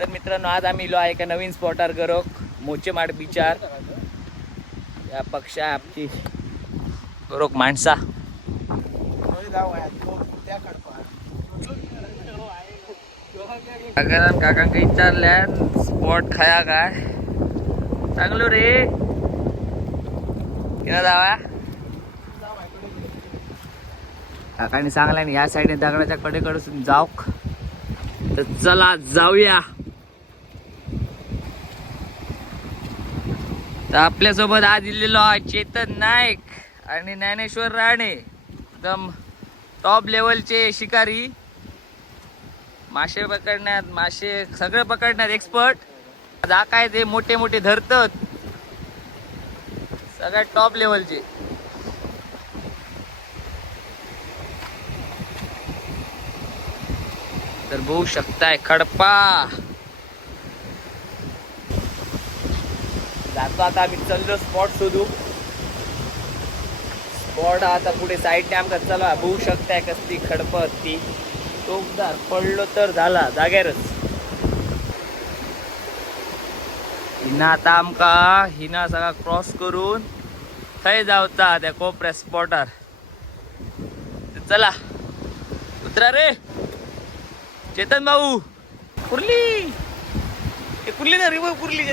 तर मित्रांनो आज आम्ही इलो आहे एका नवीन स्पॉटार गरोक मोचेमाड बिचार या पक्षा आमची गरोक माणसा काकांका विचारल्यान स्पॉट खाया काय चांगलो रे किना जावा काकांनी सांगल्या या साईडने दगडाच्या कडेकडून जाऊक तर चला जाऊया. तर आपल्यासोबत आज इलेलो आहे चेतन नाईक आणि ज्ञानेश्वर राणे एकदम टॉप लेवलचे शिकारी मासे पकडण्यात मासे सगळं पकडण्यात एक्सपर्ट जा काय ते मोठे मोठे धरतात सगळ्यात टॉप लेवलचे. तर बघू शकताय खडपा जातो आता आम्ही चाललो स्पॉट शोधू. स्पॉट आता पुढे साईडने आमका चला बघू शकताय कसली खडप ती टोकदार पडलो तर झाला जाग्यारच. हिना आता आमका हिना सगळा क्रॉस करून थंय जावता त्या कोपऱ्या स्पॉटार. चला उतरा रे चेतन भाऊ कुर्ली ते कुर्ली ना रिव कुर्ली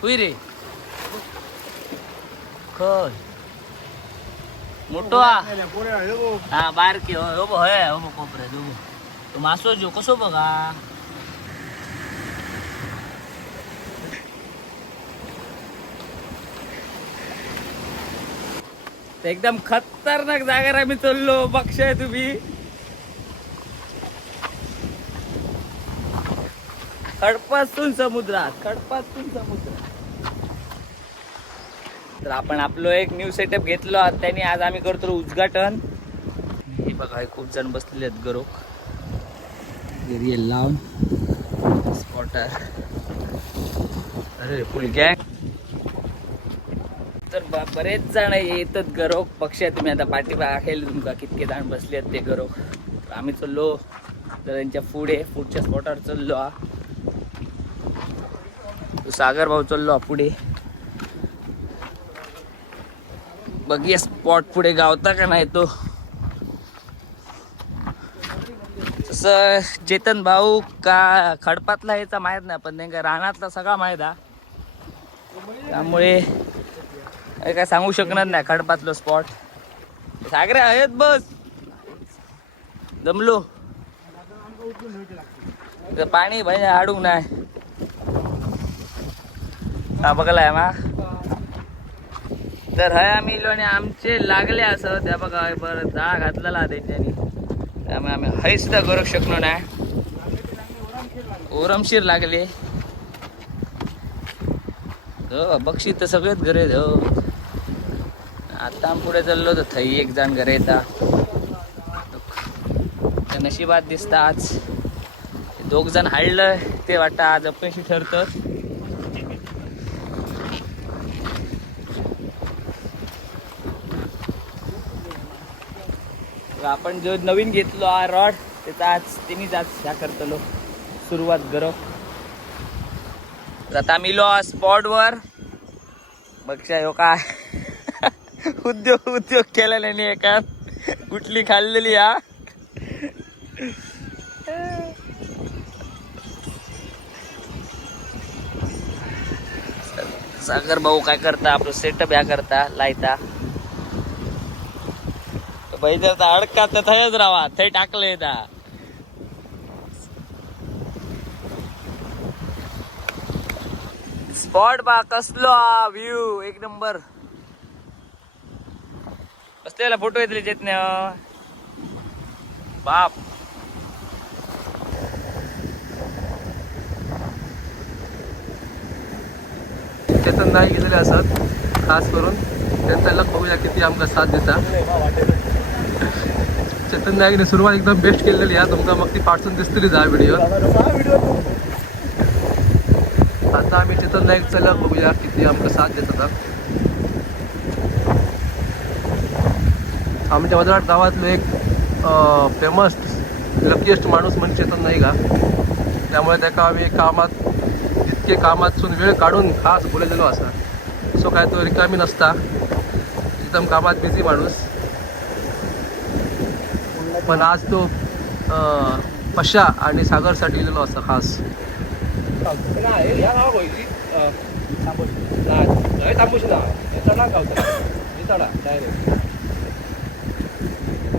हुई रे खय मोठो हा बारकी होय हो कोपऱ्यात तो मासो जो कसो बघा एकदम खतरनाक जागेवर आम्ही चाललो बघशाय तुम्ही. खडपासून समुद्रात खडपासून समुद्रात. तर आपण आपलो एक न्यू सेटअप घेतलो त्यांनी आज आम्ही करतो उद्घाटन. हे बघा खूप जण बसलेले आहेत गरोक रियल लावून स्पॉटर अरे फुल गँग. तर बरेच जण येतात गरोक पक्ष तुम्ही आता पाठी खेळ तुमका कितके जण बसले आहेत ते गरोक. तर आम्ही चाललो तर त्यांच्या पुढच्या स्पॉटावर चाललो हा. सागर भाऊ चाललो पुढे बघूया स्पॉट पुढे गावता का नाही तो. तसं चेतन भाऊ का खडपातला याचा माहीत नाही पण त्यांना रानातला सगळा माहीत हा त्यामुळे काय सांगू शकणार नाही खडपातलो स्पॉट. सागरे आहेत बस दमलो पाणी भाई अडूक नाही हा बघलाय मा. तर हय आम्ही इलो आणि आमचे लागले असं त्या बघा बरं जाळ घातलेला त्यांच्यानी त्यामुळे आम्ही हय सुद्धा करू शकलो नाही ओरमशीर लागले. हो बक्षी तर सगळेच घरे हो. आता पुढे चाललो तर थई एक जण घरे येतात नशिबात दिसता आज दोघ जण हाडलं ते वाटतं आज अपयशी ठरतं. आपण जो नवीन घेतलो हा रॉड त्याचा आज तिन्हीच आज ह्या करतलो सुरुवात करो. आता आम्ही इलो स्पॉट वर बघा हो काय उद्योग केलेला नाही एका कुठली खाल्लेली हा. सागर भाऊ काय करता आपलं सेटअप ह्या करता लायता भाई जर अडका तर थयच राहा थंय टाकलं येता. स्पॉट बा कसलो व्ह्यू एक नंबर बसलेला फोटो येतले चेतने बाप. चेतन नाही गेलेले असत खास करून त्यांना बघूया किती आमका साथ देता. चेतन नाईकने सुरुवात एकदम बेस्ट केलेली आहे तुमका मग ती पाठवून दिसतली जा व्हिडिओ. आता आम्ही चेतन नाईक चला बघूया किती आमका साथ देतात. आमच्या वदराट गावातलं एक फेमस लकीएस्ट माणूस म्हणजे चेतन नाही का, त्यामुळे त्याका आम्ही इतके कामातसून वेळ काढून खास बोललेलो असा. सो काय तो रिकामी नसता, एकदम कामात बिझी माणूस. पण आज तो पशा आणि सागरसाठी गेलेलो असा खास.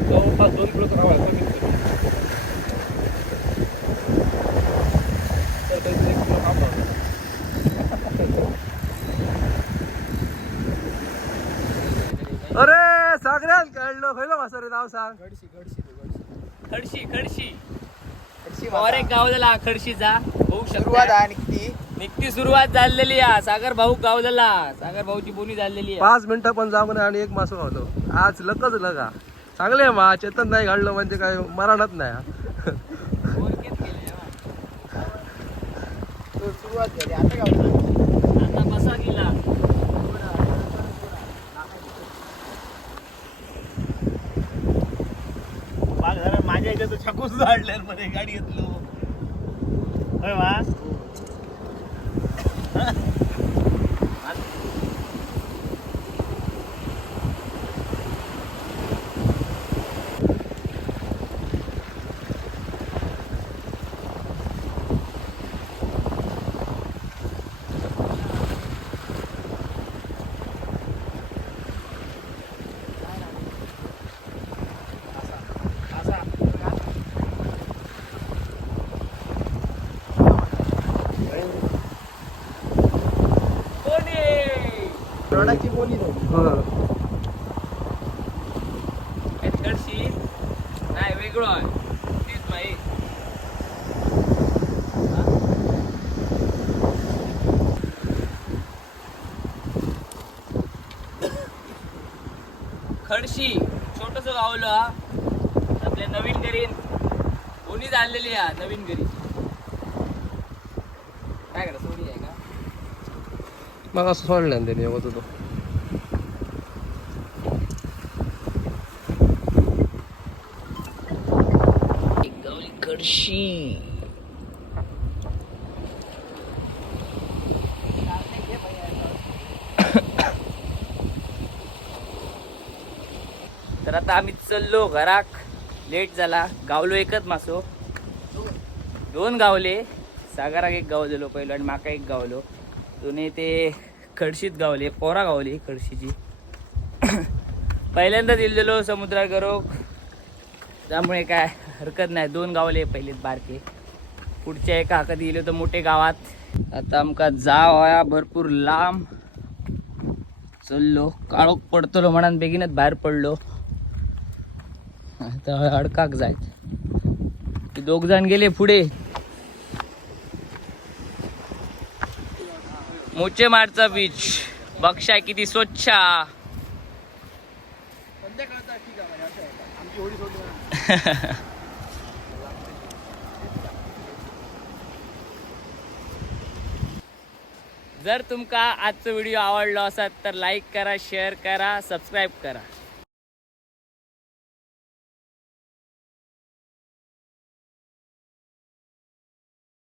जवळपास 2 किलो तर हवा कमीत कमी. तर 1 किलो काम लावतो. अरे सागऱ्यात काढलं खयलं मासा रे, नाव सांग. खडशी और एक गावलेला खडशीचा होऊ शकता. निघती सुरुवात झालेली आहे. सागर भाऊ गावलेला, सागर भाऊची बोनी झालेली आहे. 5 मिनिटं पण जा म्हणे आणि 1 मासो गावलो. आज लकच लगा चांगले मा. चेतन नाही काढलं म्हणजे काय मराठच नाही हा. सुरुवात झाली आता बसा गेला. माझ्या इथे छकूस झाडल्या मध्ये गाडी घेतलो होय वा. रोडाची बोली हं. खडशी नाही वेगळं आहे. तीच भाई खडशी छोटस गावलं हा. आपल्या नवीन घरी कोणी झालेली हा. नवीन घरी काय करा सोडी आहे का. मग असं सोडलं त्याने होतो तो. गावली खडशी. तर आता आम्ही चाललो घराक. लेट झाला. गावलो एकच मासो. 2 गावले. सागराक 1 गावलेलो पहिलो आणि माका 1 गावलो. दोन्ही ते खडशीत गावले. पोरा गावली खडशीची. पहिल्यांदा दिलेलो समुद्रात गरोक, त्यामुळे काय हरकत नाही. 2 गावले पहिलेच बारके. पुढच्या एका कधी दिले तर मोठे गावात. आता आमका जाव होया भरपूर लांब. चललो काळोख पडतलो म्हणून बेगीनच बाहेर पडलो. आता अडकाक जायत. 2 जण गेले पुढे. मोचे मारचा बीच बघशाय किती स्वच्छ. जर तुमका आजचा व्हिडिओ आवडला असाल तर लाईक करा, शेअर करा, सबस्क्राईब करा.